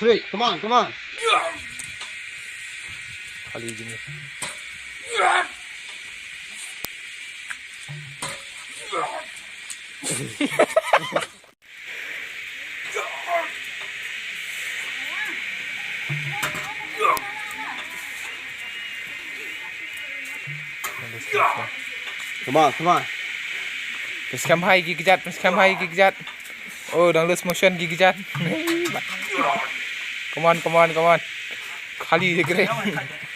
Hey, come on, come on. Kali gini. Come on, come on. Scam hai gigi jat, scam hai gigi jat. Oh, đang lose motion gigi jat. Come on, come on, come on. Kali je keren.